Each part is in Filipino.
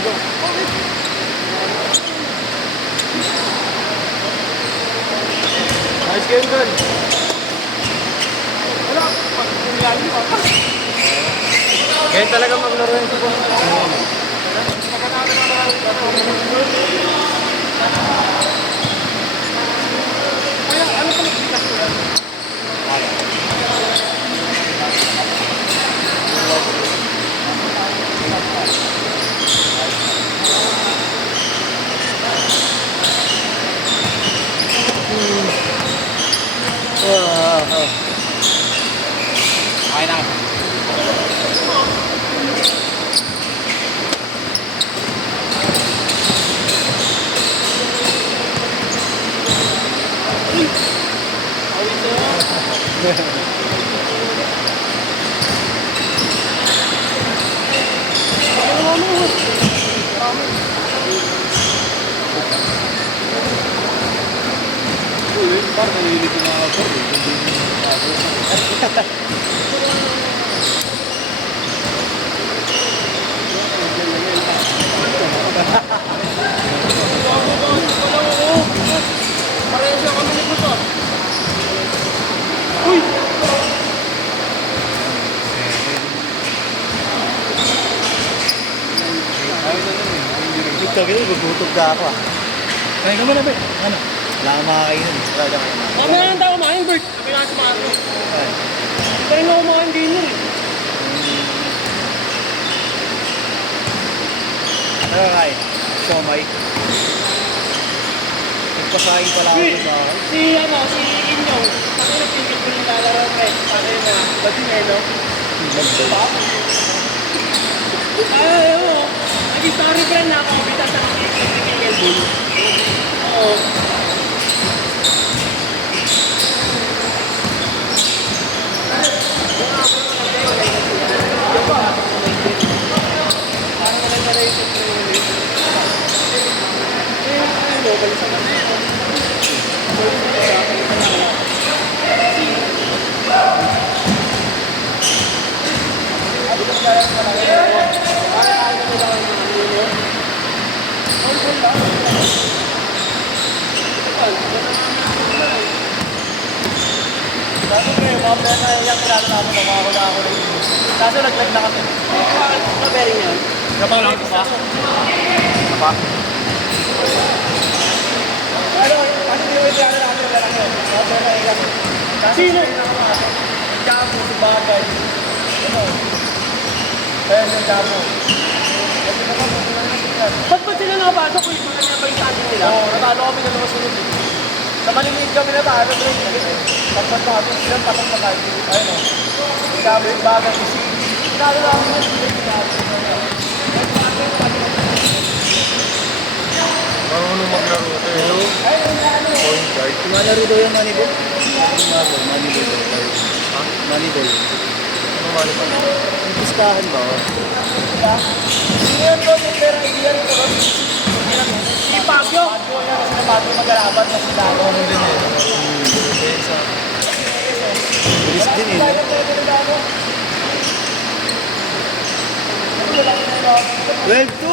Nice game, good. Wala, pag-umiyali mo. Kaya talaga maglaro yung suko. Kaya, ano pa nagsikas ko yan? Okay na. Parang nalilito na ako. Parehas lang kami ni Puto. Uy! Ito, gugutog ka ako ah. Kaya ka mo na, Bert. Ano? Wala kang makakainan. Wala kang makakainan. Kami na lang tao kumain, Bert. Kami na sa mga ito. Kaya nga kumain din nun eh. Ano kakain? Siomay. Nagpasahin pala ako sa akin. Si Inyong. Kasi nagpigil ko yung lalaro ko eh. Paano yun na? Ba't yun eh, no? Oo. Nag-story friend na ako. Kita sa nakikipigil bull. Oo. Sabi ko yung mga plena yung kilala namin na mga wala ako rin. Kaso nag-live na kami. Bakit? Mabering yun? Kapag lang ito pa? Ano pa? Ano? Kasi hindi yung kilala namin na lang yun. Mga plena yung kami. Sino? Yung Jamo, si Bagay. Ano? Kaya yung Jamo. Kasi naman, hindi na natin. Ba't ba sila nakapasok ko yung mga nabalitaan din nila? Oo, natalo kami na lumasunod eh. Sa maliliit kami natalo doon. Pagpag natin silang tapos na tayo. Ayun o. Yung Jamo, yung Bagay, si Sigi. Pinalo namin yun. Marunong maglaro tayo. Point guard. Tumalaro daw yung Moneyball. Moneyball. Ha? Moneyball. Ano mali pa? Yung pustahan ba? Sino yun doon yung pera idea rin ko? Si Pablo! Pagyo yan kasi na Pagyo mag-alaban na sila. Ano din eh. Depensa. Bilis din eh. 12-2!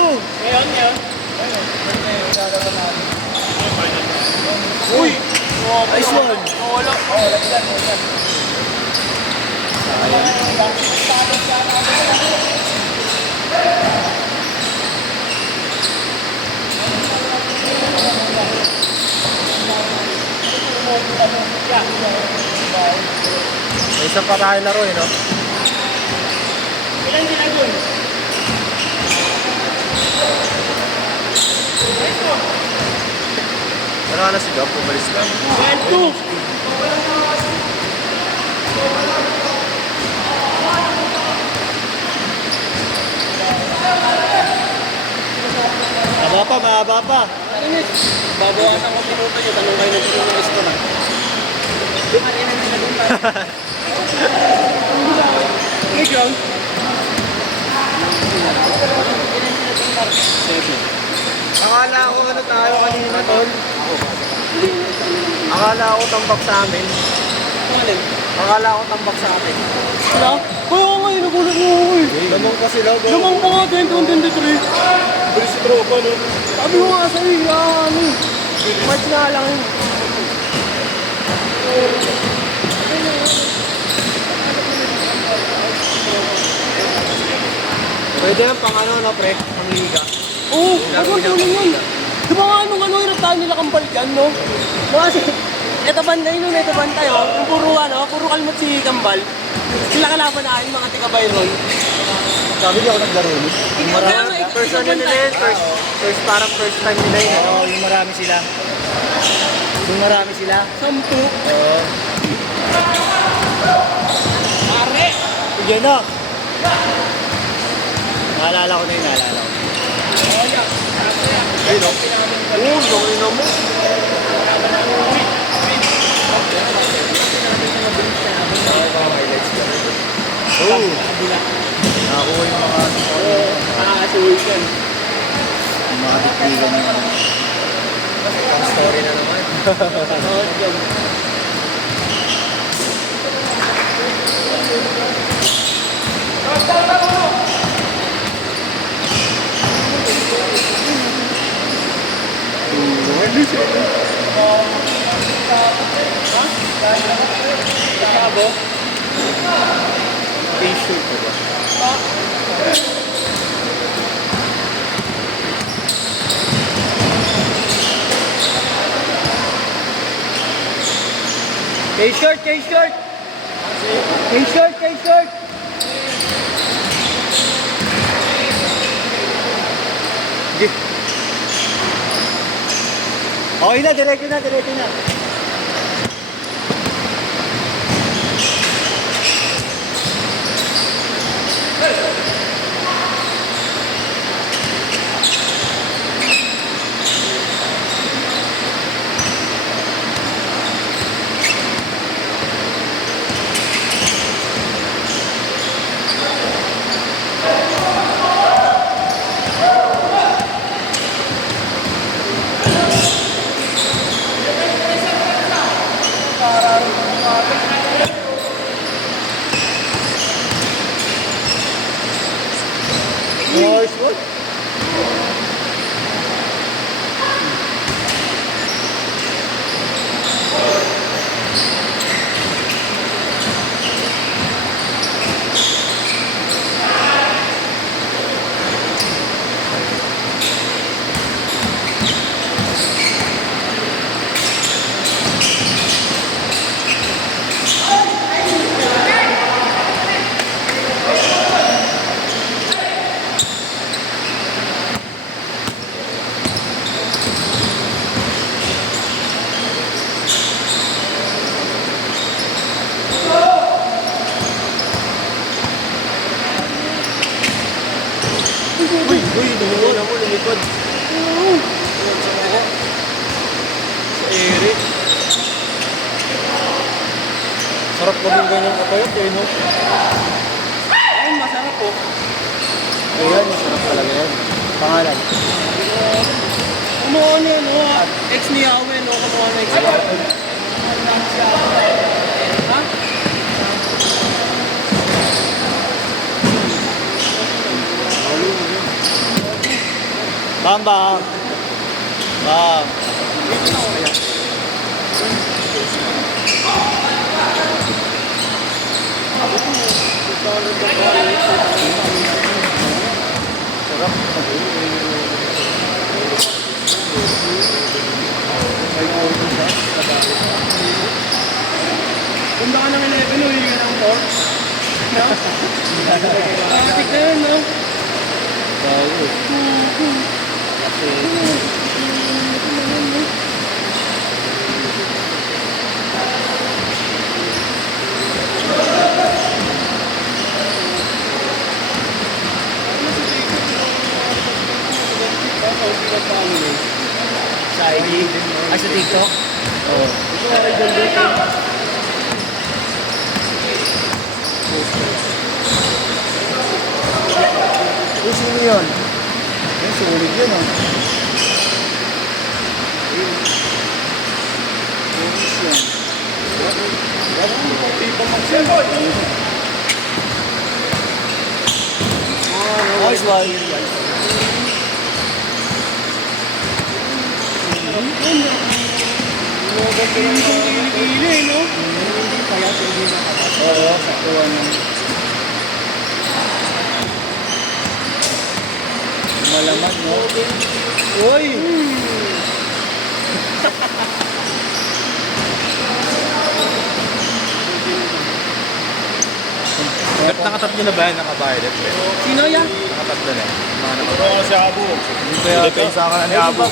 Ngayon. Uy! Nice one! Wala. May isang pa tayo laro eh, no? Ilan sila dun? Ano na si Gab? Pumalis lang. 12-2! Mahaba pa. Babawasan ko minuto nyo, tanong kayo ng resto na. Kanina nila doon tayo. Ikaw? Akala ko ano tayo kanina, tol. Akala ko tambak sa amin. Alin? Akala ko tambak sa atin. Sila? Kaya nga yun, nagulat mo ako eh. Lamang pa sila. Lamang pa nga, 2023. Bilis si tropa, no? Sabi ko nga sa'yo, yan. March na lang yun. Pwede yan pang ano, no, pre? Pang liga. Oo, ano yun? Di ba nga nung hirap tayo nila kambal dyan, no? No, kasi, eto banda yun, eto banda yun. Yung puro kalmot si Kambal. Sila kalaban na yung mga tiga Byron. Sabi di ako naglaro nun. Kaya nga, First ano nila yun, first parang first time nila yun. Oo, yung marami sila. Yung marami sila. 10. Oo. Pare! Sige na. Naalala ko na yun, naalala ko. Ayun, no? Oo, gawin na mo. Oo. Nakakuha yung mga Nakakasuwi yan. yung mga bitigan niya. Pang story na naman. Panood yun. T-shirt ko ba? K-shirt, K-shirt! K-shirt, K-shirt! Okay na, diretso na, diretso na. Nice one. Uy, lumikod na mo, lumikod. Sa ere. Sarap gawin ganyan kapayot eh, no? Ayun, masarap po. Ayan, masarap talaga yan. Pangalan. Kumuha na yun, ex ni Yahweh, no? Kumuha na ex ni Yahweh. Ha? Bam, bam. Bam. Punta ka ng 11, uwi ka ng 4. No? Matik na yun, no? Bago. Sa IG? Ay, sa TikTok? Oo. Uy, sino yun? Yan, sulit yun, ah. Nice one. Gili, no? Kaya hindi na kapag. Oo, saktuhan na. Malaman, no? Uy! Nakatatlo na ba yan? Nakabayad? Sino yan? Nakatatlo na. Mga Oo, si Abo. Hindi kaya Depensa ka na ni Abo.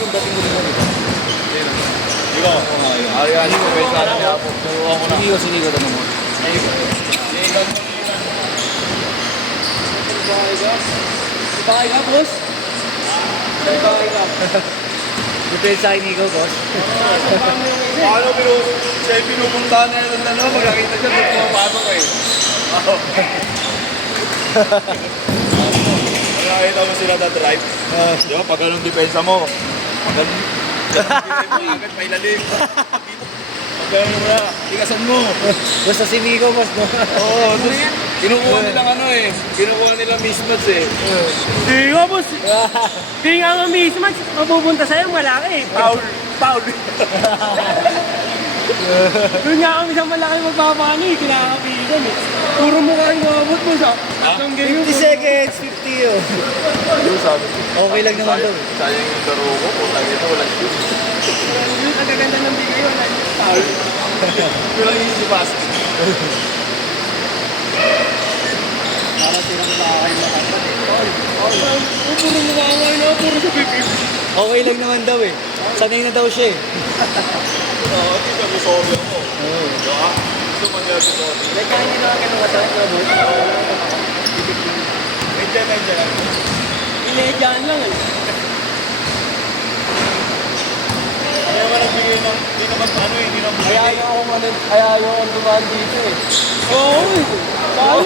Ikaw? Ayan, depensa ka na ni Abo. Turuan ko na. Sinigo, tanong mo. Ibangay ka, boss? Ibangay ka. Depensa kay Nico, boss. Paano siya yung pinupuntahan na yun ng dalawa, magkakita siya, doon pumapasok eh. Nakakita mo sila na drive. Di ba, pag anong depensa mo, pag anong agad may lalim. Pag anong mo na, ikasan mo. Basta si Nico, boss, no? Oo, tapos kinukuha nilang ano eh, kinukuha nilang mismatch eh. Hindi nga, boss. Hindi nga nga mismatch. Mapupunta sa'yo, malaki. Foul, foul. Doon nga kami sa malaki magpapano eh. Kinakapitan eh. Puro mukha yung mabot mo sa. Hanggang ganyan. 50 seconds, 50 yun. Yung sabi ko, Okay lang naman daw. sayang yung laro ko, putang ito, walang shoot. Ang gaganda ng bigay wala yung foul. Walang easy basket. Para silang lakay makapat eh. Puro mukha nga yun. Puro sa bibig. Okay lang naman daw eh. Sanay na daw siya eh. Oo, hindi ka gusto mo. Oo. Diba? Gusto mo niya gusto. Like, kaya hindi naman ganun kasarap na boss. Medyan. Inedyan lang eh. Kaya naman nagbigay ng, hindi naman ano eh, hindi naman Kaya yung akong dumaan dito eh. Oo. Kaya